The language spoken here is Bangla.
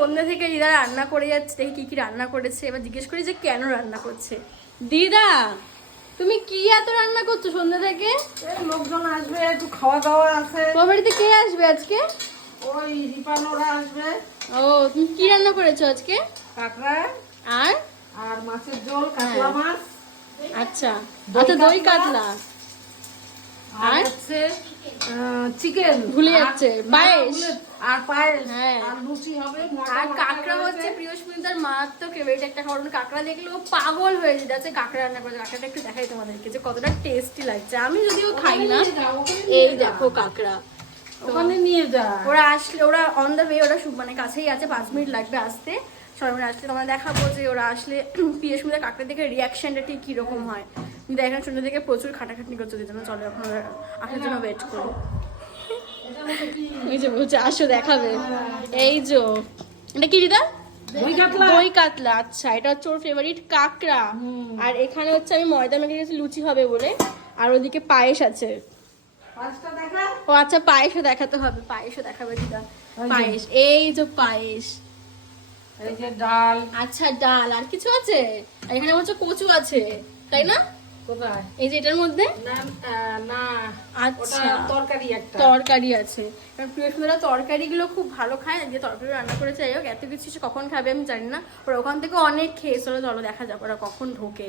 সন্ধ্যা থেকে দিদা রান্না করে যাচ্ছে, দেখি কি কি রান্না করেছে। এবার জিজ্ঞেস করি যে কেন রান্না করছে। দিদা তুমি কি এত রান্না করছো সন্ধ্যা থেকে? লোকজন আসবে, একটু খাওয়া দাওয়া আছে। তোমার বাড়িতে কে আসবে আজকে? ওই রিপানোরা আসবে। ও তুমি কি রান্না করেছো আজকে? কাঁকড়া আর আর মাছের ঝোল, কাতলা মাছ। আচ্ছা আচ্ছা, দই কাতলা আর হচ্ছে চিকেন। ভুলে যাচ্ছে, পায়েস। আর পায়েস। হ্যাঁ। আর লুচি হবে। আর কাঁকড়া হচ্ছে প্রিয়স্মিতার মারাত্মক ফেভারিট একটা খাবার। কাঁকড়া দেখলে ও পাগল হয়ে যাচ্ছে। কাঁকড়া রান্না করে, কাঁকড়াটা একটু দেখাই তোমাদেরকে যে কতটা টেস্টি লাগছে। আমি যদিও খাই না। এই দেখো কাঁকড়া, ওখানে নিয়ে যা। ওরা আসলে, ওরা অন দ্য ওয়ে, ওরা মানে কাছেই আছে, 5 মিনিট লাগবে আসতে। সবাই মিলে আসলে তোমরা দেখাবো যে ওরা আসলে প্রিয়স্মিতার কাঁকড়া দেখে রিয়াকশনটা ঠিক কিরকম হয়। কিন্তু এখন সন্ধ্যা থেকে প্রচুর খাটাখাটনি করছে, ওদের জন্য চলো এখন ওরা আসার জন্য ওয়েট করি। এই যে বলছে আসো দেখাবে। এই যে এটা কি দিদা? দই কাতলা। দই কাতলা। আচ্ছা, এটা হচ্ছে ওর ফেভারিট কাঁকড়া। আর এখানে হচ্ছে আমি ময়দা মেখে গেছি লুচি হবে বলে। আর ওদিকে পায়েস আছে। পাঁচটা দেখা। ও আচ্ছা, পায়েসও দেখাতে হবে, পায়েসও দেখাবে দিদা। পায়েস, এই যে পায়েস। এই যে ডাল। আচ্ছা ডাল, আর কিছু আছে? আর এখানে হচ্ছে কচু আছে, তাই না? কোথায়? এই যে এটার মধ্যে না না, আচ্ছা ওটা তরকারি একটা। তরকারি আছে। কারণ প্রিয়সুন্দরা তরকারিগুলো খুব ভালো খায়। যে তরকারি রান্না করেছে, যাই হোক এত কিছু সে কখন খাবে আমি জানি না। ওরা ওখান থেকে অনেক খেয়েছিল। চলো দেখা যাক ওরা কখন ঢোকে।